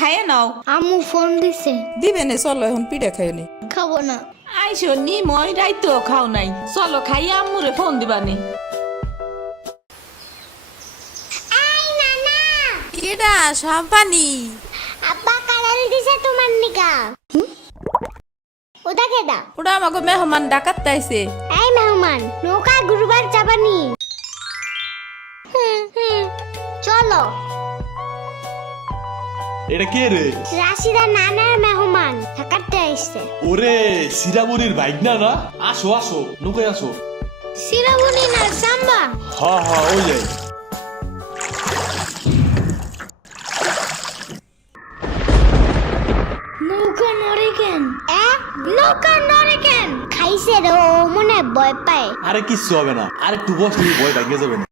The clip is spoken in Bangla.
খাইয়ে নাও। আম্মু ফোন দিছে। দিবে নে, চলো এখন পিঠা খাই নি। খাবো না। আইসো নি মই রাইতো খাও নাই, চলো খাইয়া আম্মুরে ফোন দিবানি। কেডা সম্পানি? আব্বা কালার দিছে তোমার নিকা। ওটা কেডা? ওটা আমাকে মেহমান ডাকাত তাইছে। এই মেহমান, নৌকা গুরুবার যাবানি। চলো। এটা কে রে? রাশিদা নানার মেহমান থাকাতে আইছে। ওরে সিরাবুরির বাইক না না? আসো আসো, নৌকায় আসো। সিরাবুনি না সাম্বা। হ্যাঁ ওই যে। নৌকা নড়ে কেন? নৌকা নড়ে কেন? খাইছে রে, ও মনে ভয় পায়। আরে কিচ্ছু হবে না, আর একটু বসলে ভয় ভাঙে যাবে না।